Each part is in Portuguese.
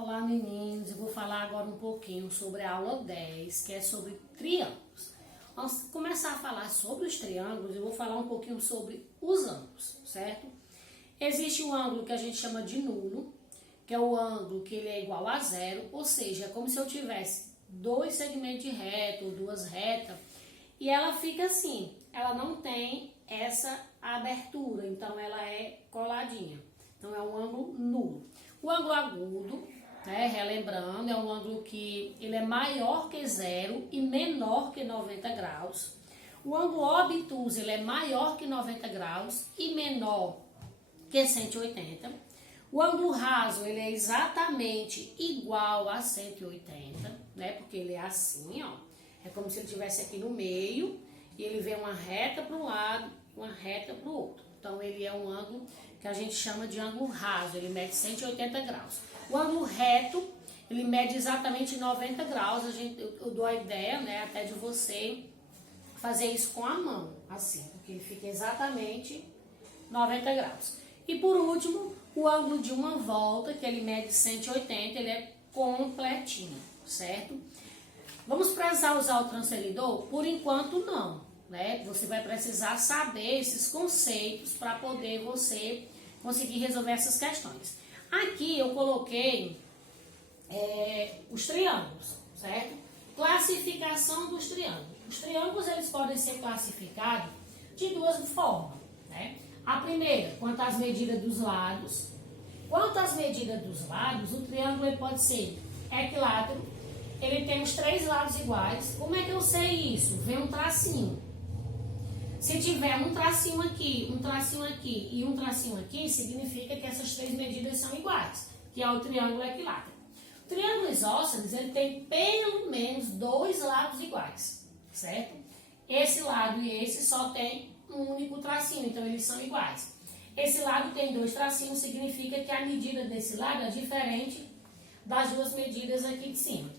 Olá meninos, eu vou falar agora um pouquinho sobre a aula 10, que é sobre triângulos. Antes de começar a falar sobre os triângulos, eu vou falar um pouquinho sobre os ângulos, certo? Existe o ângulo que a gente chama de nulo, que é o ângulo que ele é igual a zero, ou seja, é como se eu tivesse dois segmentos de reta ou duas retas, e ela fica assim, ela não tem essa abertura, então ela é coladinha. Então é um ângulo nulo. O ângulo agudo, relembrando, é um ângulo que ele é maior que zero e menor que 90 graus. O ângulo obtuso ele é maior que 90 graus e menor que 180. O ângulo raso ele é exatamente igual a 180, porque ele é assim, ó. É como se ele estivesse aqui no meio e ele vem uma reta para um lado e uma reta para o outro. Então ele é um ângulo que a gente chama de ângulo raso, ele mede 180 graus. O ângulo reto, ele mede exatamente 90 graus, eu dou a ideia, até de você fazer isso com a mão, assim, porque ele fica exatamente 90 graus. E por último, o ângulo de uma volta, que ele mede 180, ele é completinho, certo? Vamos precisar usar o transferidor? Por enquanto não. Você vai precisar saber esses conceitos para poder você conseguir resolver essas questões. Aqui eu coloquei os triângulos, certo? Classificação dos triângulos. Os triângulos eles podem ser classificados de duas formas, A primeira, quanto às medidas dos lados. Quanto às medidas dos lados, o triângulo ele pode ser equilátero, ele tem os três lados iguais. Como é que eu sei isso? Vem um tracinho. Se tiver um tracinho aqui e um tracinho aqui, significa que essas três medidas são iguais, que é o triângulo equilátero. O triângulo isósceles, ele tem pelo menos dois lados iguais, certo? Esse lado e esse só tem um único tracinho, então eles são iguais. Esse lado tem dois tracinhos, significa que a medida desse lado é diferente das duas medidas aqui de cima.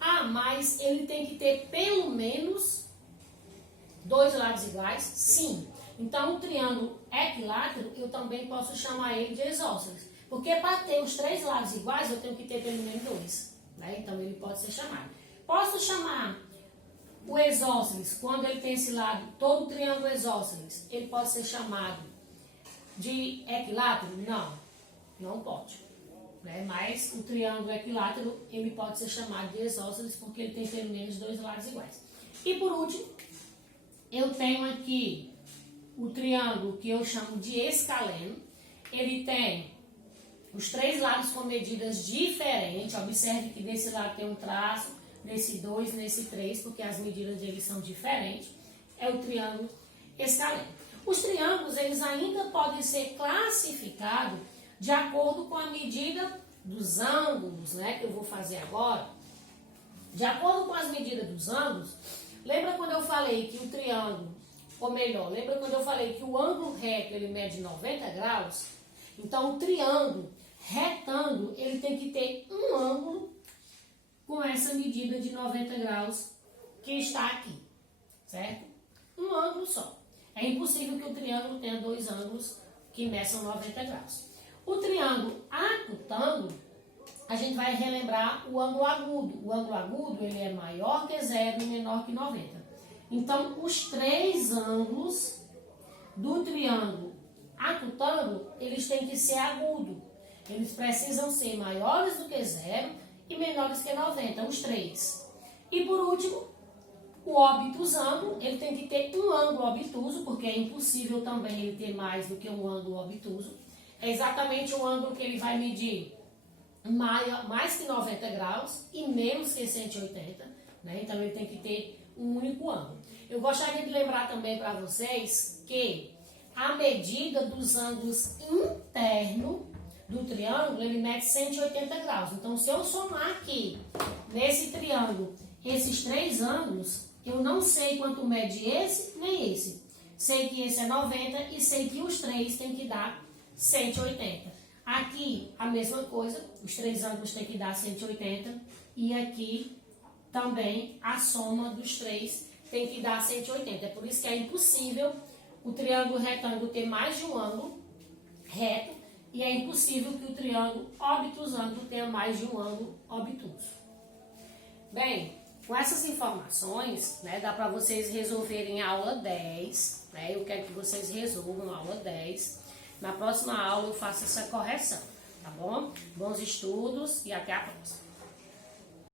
Ah, mas ele tem que ter pelo menos dois lados iguais? Sim. Então, o triângulo equilátero, eu também posso chamar ele de isósceles. Porque para ter os três lados iguais, eu tenho que ter pelo menos dois. Então, ele pode ser chamado. Posso chamar o isósceles, quando ele tem esse lado, todo triângulo isósceles, ele pode ser chamado de equilátero? Não, não pode. Mas o triângulo equilátero, ele pode ser chamado de isósceles, porque ele tem pelo menos dois lados iguais. E por último, eu tenho aqui o triângulo que eu chamo de escaleno. Ele tem os três lados com medidas diferentes. Observe que desse lado tem um traço, nesse 2, nesse 3, porque as medidas deles são diferentes. É o triângulo escaleno. Os triângulos, eles ainda podem ser classificados de acordo com a medida dos ângulos, que eu vou fazer agora. De acordo com as medidas dos ângulos, lembra quando eu falei que o triângulo, ou melhor, lembra quando eu falei que o ângulo reto ele mede 90 graus? Então, o triângulo retângulo, ele tem que ter um ângulo com essa medida de 90 graus que está aqui, certo? Um ângulo só. É impossível que o triângulo tenha dois ângulos que meçam 90 graus. O triângulo acutângulo, a gente vai relembrar o ângulo agudo. O ângulo agudo, ele é maior que zero e menor que 90. Então, os três ângulos do triângulo acutângulo, eles têm que ser agudos. Eles precisam ser maiores do que zero e menores que 90, os três. E por último, o obtusângulo, ele tem que ter um ângulo obtuso, porque é impossível também ele ter mais do que um ângulo obtuso. É exatamente o ângulo que ele vai medir mais que 90 graus e menos que 180, Então ele tem que ter um único ângulo. Eu gostaria de lembrar também para vocês que a medida dos ângulos internos do triângulo, ele mede 180 graus. Então, se eu somar aqui, nesse triângulo, esses três ângulos, eu não sei quanto mede esse nem esse. Sei que esse é 90 e sei que os três tem que dar 180. Aqui, a mesma coisa, os três ângulos tem que dar 180 e aqui também a soma dos três tem que dar 180. É por isso que é impossível o triângulo retângulo ter mais de um ângulo reto e é impossível que o triângulo obtusângulo tenha mais de um ângulo obtuso. Bem, com essas informações, né, dá para vocês resolverem a aula 10, né, eu quero que vocês resolvam a aula 10. Na próxima aula eu faço essa correção, tá bom? Bons estudos e até a próxima.